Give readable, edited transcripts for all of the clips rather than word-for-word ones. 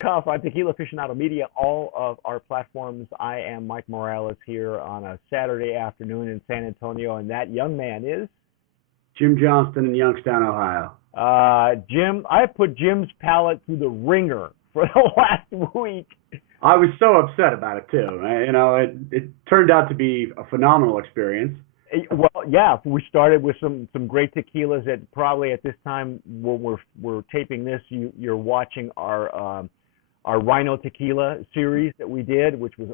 Cuff on Tequila Aficionado Media, all of our platforms. I am Mike Morales here on a Saturday afternoon in San Antonio, and that young man is Jim Johnston in Youngstown, Ohio. Jim. I put Jim's palate through the ringer for the last week. I was so upset about it too. It turned out to be a phenomenal experience. Well, yeah, we started with some great tequilas that probably at this time when we're taping this, you're watching our Rhino Tequila series that we did, which was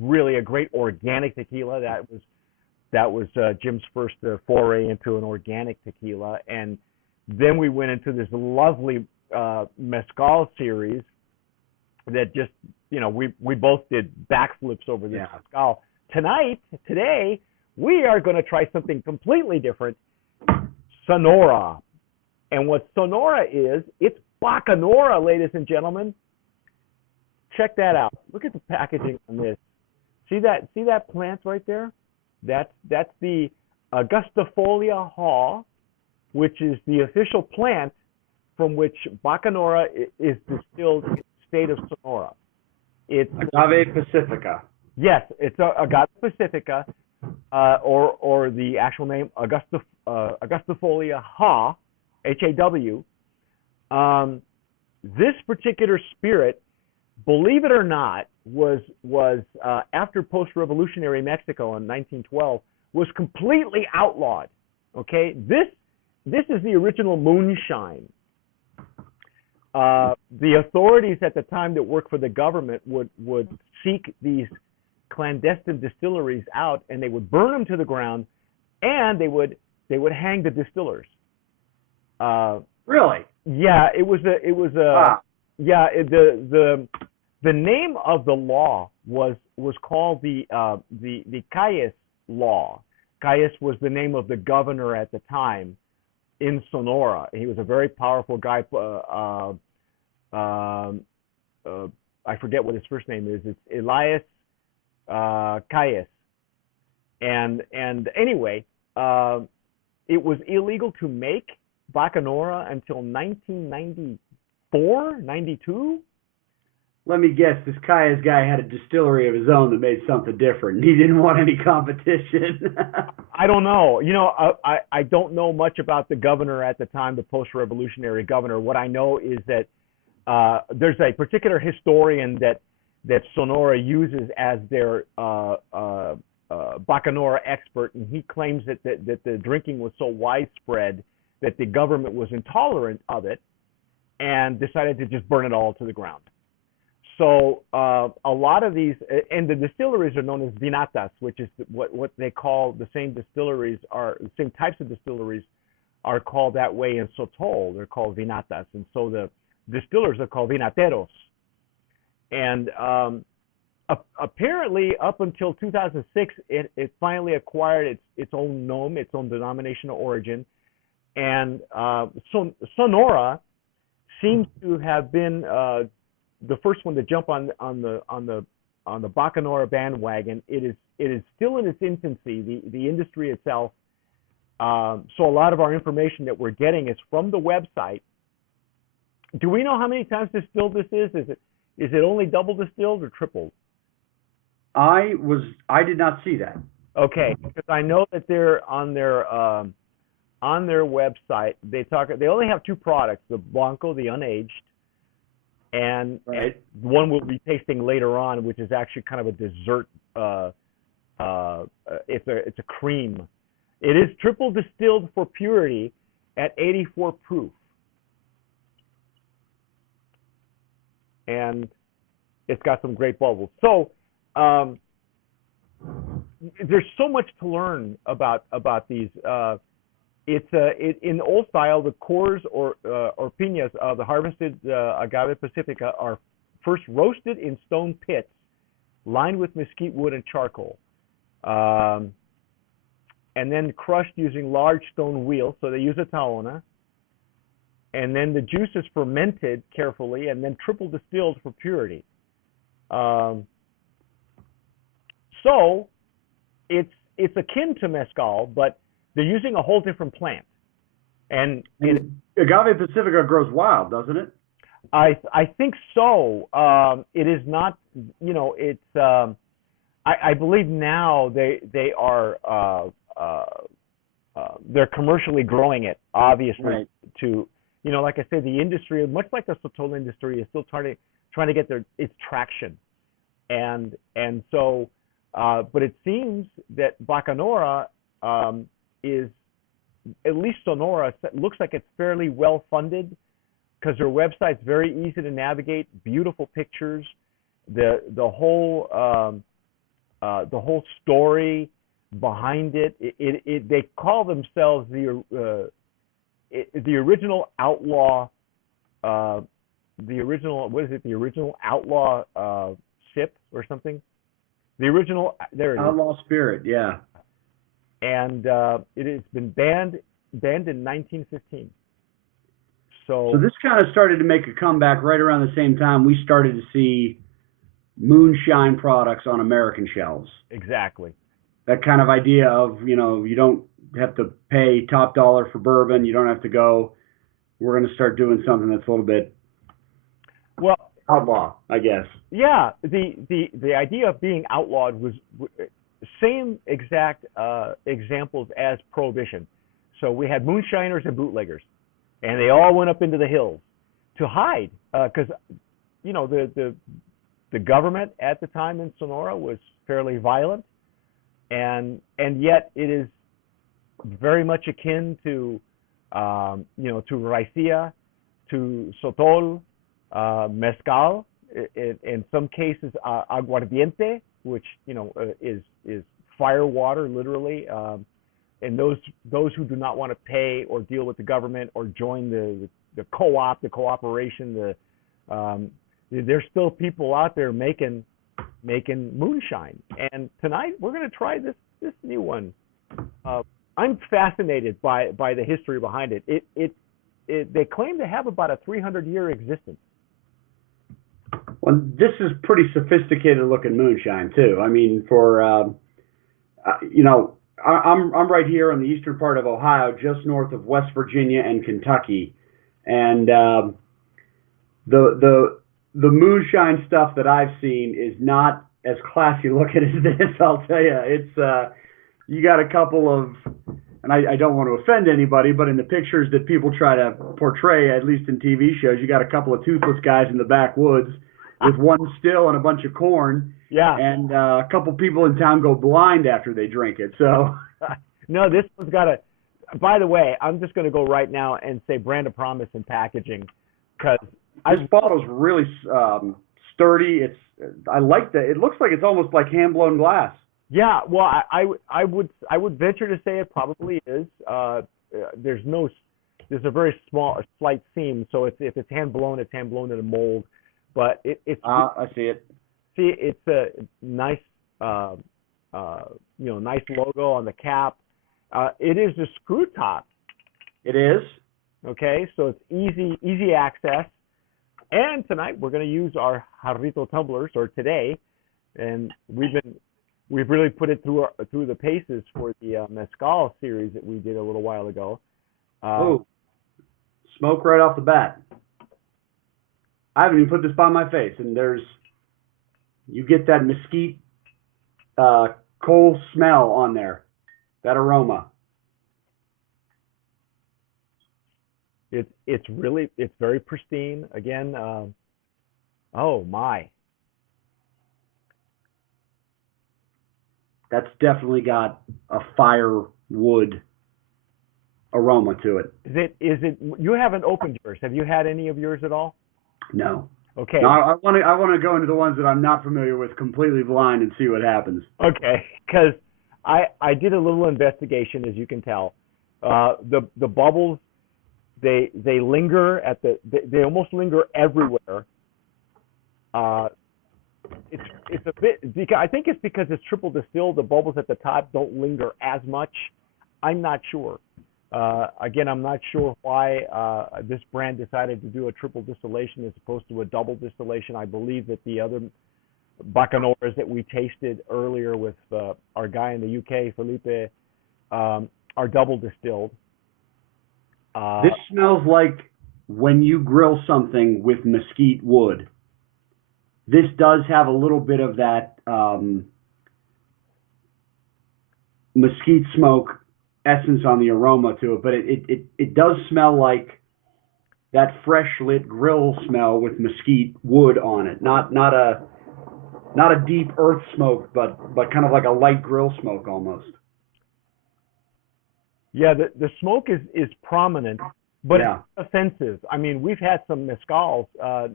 really a great organic tequila. That was Jim's first foray into an organic tequila, and then we went into this lovely mezcal series that just we both did backflips over this mezcal. Today we are going to try something completely different, Sunora. And what Sunora is, it's Bacanora, ladies and gentlemen. Check that out. Look at the packaging on this. See that plant right there? That's the Augustifolia haw, which is the official plant from which Bacanora is distilled in the state of Sonora. It's Agave Pacifica. Yes, it's Agave Pacifica, or the actual name Augustifolia haw, H-A-W. This particular spirit, believe it or not, was after post-revolutionary Mexico in 1912, was completely outlawed. Okay, this is the original moonshine. The authorities at the time that worked for the government would seek these clandestine distilleries out, and they would burn them to the ground, and they would hang the distillers. Really? Yeah, it was Wow. yeah. The name of the law was called the Calles law. Calles was the name of the governor at the time in Sonora. He was a very powerful guy. I forget what his first name is. It's Elias Calles. And anyway, it was illegal to make Bacanora until 1994, 92. Let me guess, this Calles guy had a distillery of his own that made something different. He didn't want any competition. I don't know. I don't know much about the governor at the time, the post-revolutionary governor. What I know is that there's a particular historian that Sonora uses as their Bacanora expert, and he claims that the drinking was so widespread that the government was intolerant of it and decided to just burn it all to the ground. So a lot of these, and the distilleries are known as vinatas, which is what they call the same distilleries are, the same types of distilleries are called that way in Sotol. They're called vinatas, and so the distillers are called vinateros. And apparently, up until 2006, it finally acquired its own nome, its own denomination of origin, and Sonora seems to have been the first one to jump on the Bacanora bandwagon. It is still in its infancy, the industry itself. So a lot of our information that we're getting is from the website. Do we know how many times distilled this is? Is it only double distilled or tripled? I did not see that. Okay, because I know that they're on their website. They only have two products: the Blanco, the unaged, and one we'll be tasting later on, which is actually kind of a dessert. It's a cream. It is triple distilled for purity at 84 proof, and it's got some great bubbles. So there's so much to learn about these. In old style, the cores or piñas of the harvested Agave Pacifica are first roasted in stone pits lined with mesquite wood and charcoal, and then crushed using large stone wheels. So they use a taona, and then the juice is fermented carefully and then triple distilled for purity. So it's akin to mezcal, but they're using a whole different plant. And Agave Pacifica grows wild, doesn't it? I think so. It is not, it's I believe now they are they're commercially growing it, obviously, Right. to, like I said, the industry, much like the Sotol industry, is still trying to get its traction. And so, but it seems that Bacanora is, at least Sonora, looks like it's fairly well funded because their website's very easy to navigate, beautiful pictures, the whole story behind it. They call themselves the original outlaw, the original, what is it? The original outlaw ship or something. The original, there it is. Outlaw Spirit, yeah. And it has been banned in 1915. So this kind of started to make a comeback right around the same time we started to see moonshine products on American shelves. Exactly. That kind of idea of, you don't have to pay top dollar for bourbon. You don't have to go. We're going to start doing something that's a little bit well outlaw, I guess. Yeah, the idea of being outlawed was same exact examples as prohibition. So we had moonshiners and bootleggers, and they all went up into the hills to hide because the government at the time in Sonora was fairly violent, and yet it is very much akin to to raicilla, to sotol, mezcal, in some cases aguardiente, which is fire water literally, and those who do not want to pay or deal with the government or join the co-op, the cooperation, there's still people out there making moonshine. And tonight we're going to try this new one. I'm fascinated by the history behind it. They claim to have about a 300-year existence. Well, this is pretty sophisticated looking moonshine too. I mean, for I'm right here in the eastern part of Ohio, just north of West Virginia and Kentucky, and the moonshine stuff that I've seen is not as classy looking as this. I'll tell you, it's you got a couple of, and I don't want to offend anybody, but in the pictures that people try to portray, at least in TV shows, you got a couple of toothless guys in the backwoods with one still and a bunch of corn. Yeah. And a couple people in town go blind after they drink it. So no, this one's got a. By the way, I'm just going to go right now and say brand of promise and packaging, because this bottle's really sturdy. I like that. It looks like it's almost like hand blown glass. Yeah, well, I would venture to say it probably is. There's a very slight seam, so if it's hand blown, it's hand blown in a mold. But it's I see it. See, it's a nice nice logo on the cap. It is a screw top. It is. Okay, so it's easy access. And tonight we're going to use our jarrito tumblers, or today, and we've really put it through the paces for the mezcal series that we did a little while ago. Oh, smoke right off the bat. I haven't even put this by my face, and you get that mesquite coal smell on there, that aroma. It's very pristine. Again, oh my. That's definitely got a firewood aroma to it. Is it? You haven't opened yours. Have you had any of yours at all? No. Okay. No, I want to go into the ones that I'm not familiar with completely blind and see what happens. Okay, because I did a little investigation, as you can tell. The bubbles, they linger they almost linger everywhere. It's a bit, I think it's because it's triple distilled. The bubbles at the top don't linger as much. I'm not sure. Again, I'm not sure why this brand decided to do a triple distillation as opposed to a double distillation. I believe that the other Bacanoras that we tasted earlier with our guy in the UK, Felipe, are double distilled. This smells like when you grill something with mesquite wood, this does have a little bit of that mesquite smoke essence on the aroma to it, but it does smell like that fresh lit grill smell with mesquite wood on it. Not a deep earth smoke, but kind of like a light grill smoke almost. Yeah, the smoke is prominent, but yeah. It's offensive. I mean, we've had some mezcals,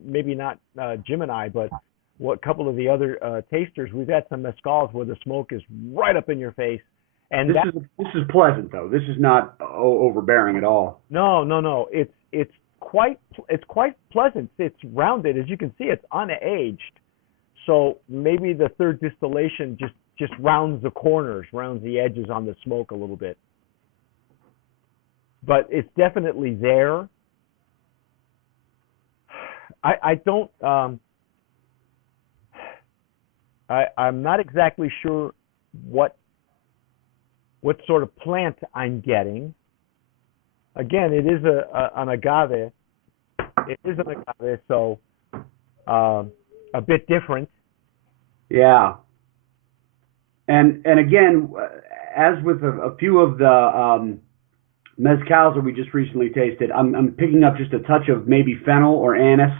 maybe not Jim and I, but a couple of the other tasters, we've had some mezcals where the smoke is right up in your face. And this is pleasant though. This is not overbearing at all. No. It's quite pleasant. It's rounded, as you can see. It's unaged, so maybe the third distillation just rounds the corners, rounds the edges on the smoke a little bit. But it's definitely there. I'm not exactly sure what sort of plant I'm getting. Again, it is an agave. It is an agave, so a bit different. Yeah. And again, as with a few of the mezcals that we just recently tasted, I'm picking up just a touch of maybe fennel or anise,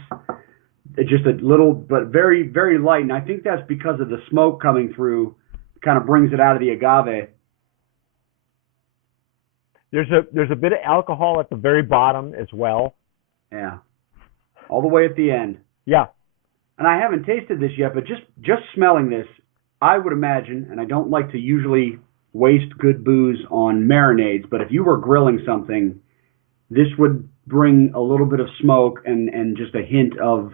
just a little, but very, very light. And I think that's because of the smoke coming through, kind of brings it out of the agave. There's a bit of alcohol at the very bottom as well. Yeah, all the way at the end. Yeah. And I haven't tasted this yet, but just smelling this, I would imagine, and I don't like to usually waste good booze on marinades, but if you were grilling something, this would bring a little bit of smoke and just a hint of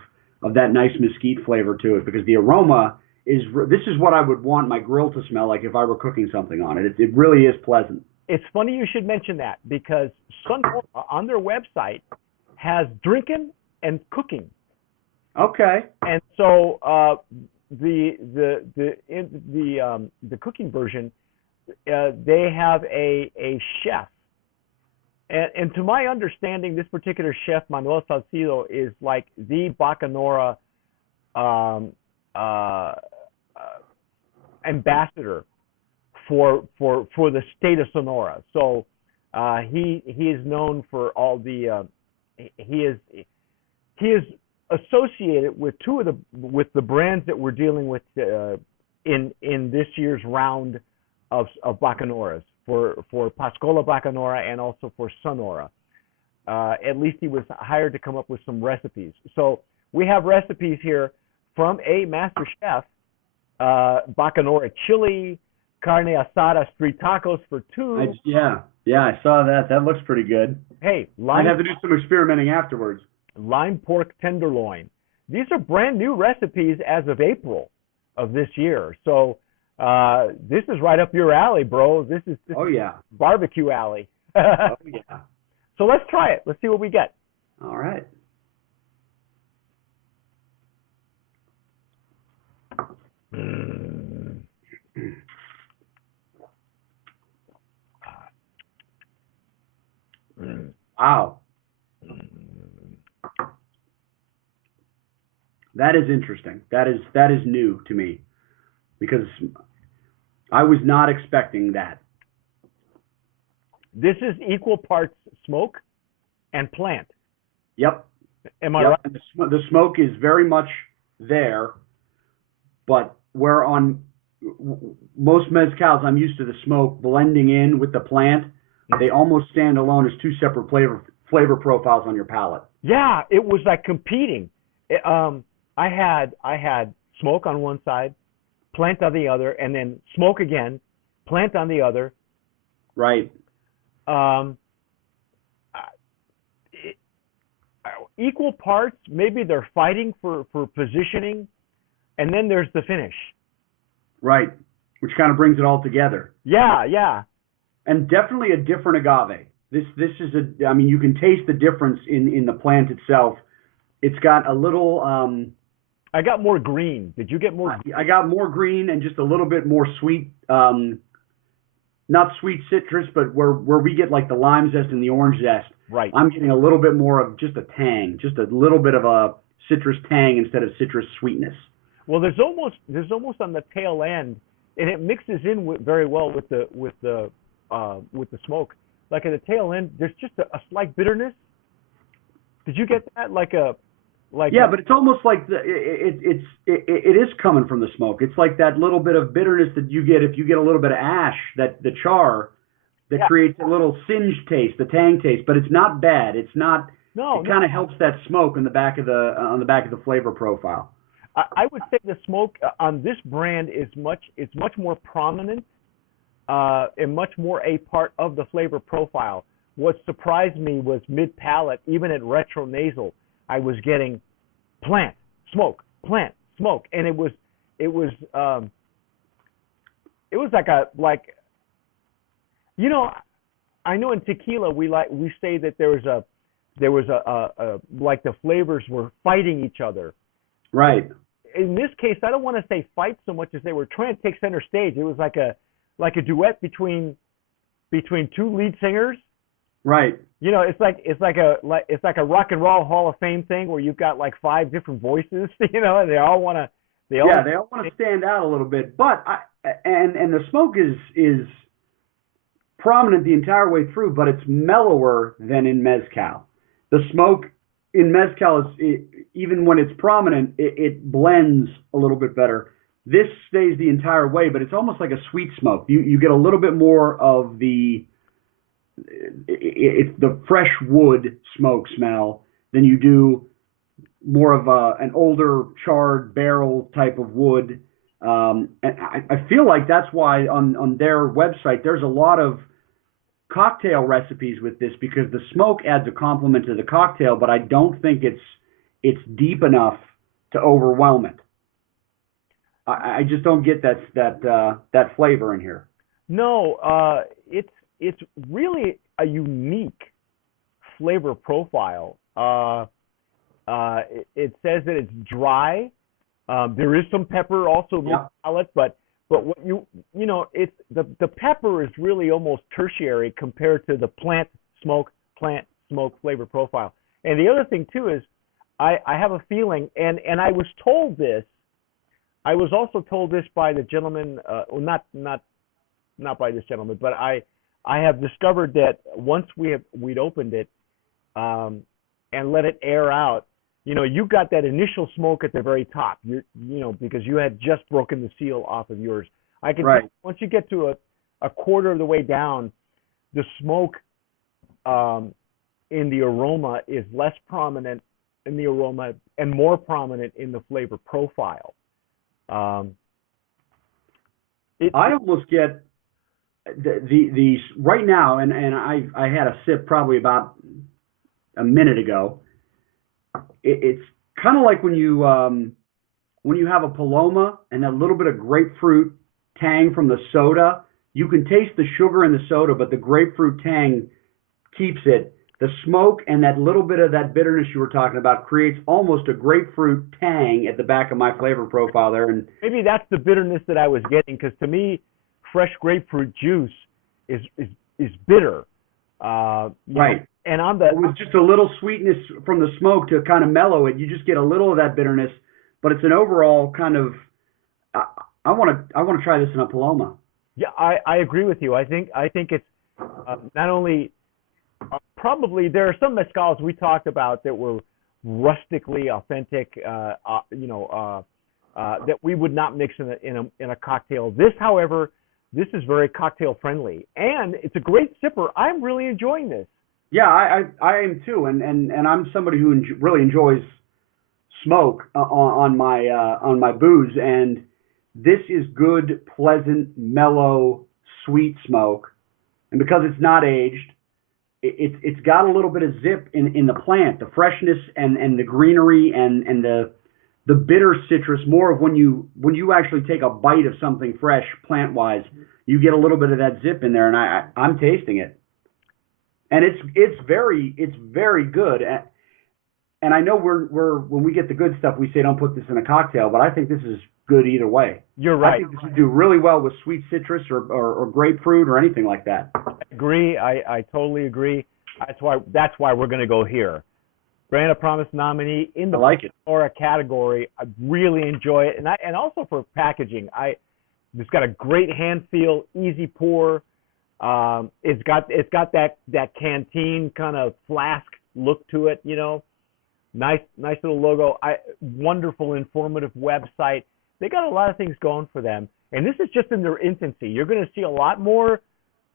that nice mesquite flavor to it, because the aroma this is what I would want my grill to smell like if I were cooking something on it. It really is pleasant. It's funny you should mention that, because Sunora on their website has drinking and cooking. Okay. And so the cooking version, they have a chef, and to my understanding, this particular chef, Manuel Salcido, is like the Bacanora ambassador for the state of Sonora. So he is known for all the he is associated with with the brands that we're dealing with in this year's round of Bacanoras, for Pascola Bacanora and also for Sunora. At least he was hired to come up with some recipes. So we have recipes here from a master chef, Bacanora chili, carne asada, street tacos for two. Yeah, I saw that. That looks pretty good. Hey, I'd have to do some experimenting afterwards. Lime pork tenderloin. These are brand new recipes as of April of this year. So this is right up your alley, bro. This is oh yeah, barbecue alley. Oh yeah. So let's try it. Let's see what we get. All right. Wow. That is interesting. That is new to me, because I was not expecting that. This is equal parts smoke and plant. Yep. Am I right? And the smoke is very much there, but where on most mezcals I'm used to the smoke blending in with the plant, they almost stand alone as two separate flavor profiles on your palate. Yeah, it was like competing. I had smoke on one side, plant on the other, and then smoke again, plant on the other. Right. Equal parts. Maybe they're fighting for positioning, and then there's the finish. Right, which kind of brings it all together. Yeah. And definitely a different agave. This is I mean, you can taste the difference in the plant itself. It's got a little. I got more green. Did you get more? I got more green and just a little bit more sweet. Not sweet citrus, but where we get like the lime zest and the orange zest. Right. I'm getting a little bit more of just a tang, just a little bit of a citrus tang instead of citrus sweetness. Well, there's almost on the tail end, and it mixes in very well with the smoke. Like at the tail end, there's just a slight bitterness. Did you get that? Yeah, but it's almost like it is coming from the smoke. It's like that little bit of bitterness that you get if you get a little bit of ash, that the char that creates a little singe taste, the tang taste. But it's not bad. It's not. No, it kind of helps that smoke on the back of the flavor profile. I would say the smoke on this brand is much more prominent and much more a part of the flavor profile. What surprised me was mid palate, even at retro nasal, I was getting plant smoke, and it was like I know in tequila we say that there was a like the flavors were fighting each other. Right. In this case, I don't want to say fight so much as they were trying to take center stage. It was like a duet between two lead singers. Right. It's like a rock and roll Hall of Fame thing where you've got like 5 different voices, and they all want to stand out a little bit. But and the smoke is prominent the entire way through, but it's mellower than in mezcal. The smoke in mezcal is even when it's prominent, it blends a little bit better. This stays the entire way, but it's almost like a sweet smoke. You get a little bit more of the fresh wood smoke smell than you do more of an older charred barrel type of wood. And I feel like that's why on their website there's a lot of cocktail recipes with this, because the smoke adds a complement to the cocktail, but I don't think it's deep enough to overwhelm it. I just don't get that flavor in here. No, it's really a unique flavor profile. It says that it's dry. There is some pepper also in the palate, but what it's the pepper is really almost tertiary compared to the plant smoke flavor profile. And the other thing too is I have a feeling, and I was told this. I was also told this by the gentleman, not by this gentleman, but I have discovered that once we'd opened it and let it air out, you got that initial smoke at the very top, because you had just broken the seal off of yours. I can tell, once you get to a quarter of the way down, the smoke in the aroma is less prominent in the aroma and more prominent in the flavor profile. I almost get the right now, and I had a sip probably about a minute ago. It's kind of like when you have a Paloma and that little bit of grapefruit tang from the soda. You can taste the sugar in the soda, but the grapefruit tang keeps it. The smoke and that little bit of that bitterness you were talking about creates almost a grapefruit tang at the back of my flavor profile there. And maybe that's the bitterness that I was getting, because to me, fresh grapefruit juice is bitter. Right. And with just a little sweetness from the smoke to kind of mellow it, you just get a little of that bitterness, but it's an overall kind of. I want to try this in a Paloma. Yeah, I agree with you. I think it's not only. Probably there are some mezcals we talked about that were rustically authentic, that we would not mix in a cocktail. This, however, this is very cocktail friendly, and it's a great sipper. I'm really enjoying this. Yeah, I am too, and I'm somebody who really enjoys smoke on my booze, and this is good, pleasant, mellow, sweet smoke, and because it's not aged. It's got a little bit of zip in the plant, the freshness and the greenery and the bitter citrus. More of when you actually take a bite of something fresh plant wise, you get a little bit of that zip in there, and I'm tasting it, and it's very good. And I know we're when we get the good stuff, we say don't put this in a cocktail, but I think this is good either way. You're right. I think this would do really well with sweet citrus or grapefruit or anything like that. I agree. I totally agree. That's why we're going to go here. Brand of Promise nominee in the I like it. Bacanora category. I really enjoy it, and also for packaging. It's got a great hand feel, easy pour. It's got that canteen kind of flask look to it, you know. Nice little logo. Wonderful, informative website. They got a lot of things going for them, and this is just in their infancy. You're going to see a lot more.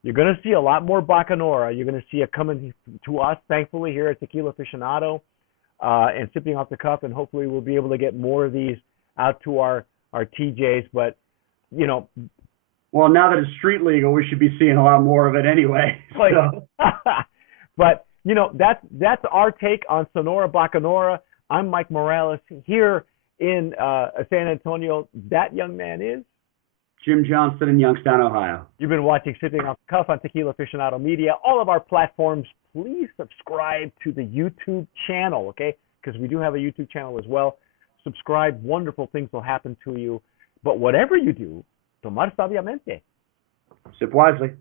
You're going to see a lot more Bacanora. You're going to see it coming to us, thankfully, here at Tequila Aficionado, and Sipping Off the Cuff, and hopefully we'll be able to get more of these out to our TJs. But, you know. Well, now that it's street legal, we should be seeing a lot more of it anyway. So. But, you know, that's our take on Sunora Bacanora. I'm Mike Morales here in San Antonio. That young man is Jim Johnston in Youngstown, Ohio. You've been watching Sipping Off the Cuff on Tequila Aficionado Media. All of our platforms, please subscribe to the YouTube channel, okay? Because we do have a YouTube channel as well. Subscribe. Wonderful things will happen to you. But whatever you do, tomar sabiamente. Sip wisely.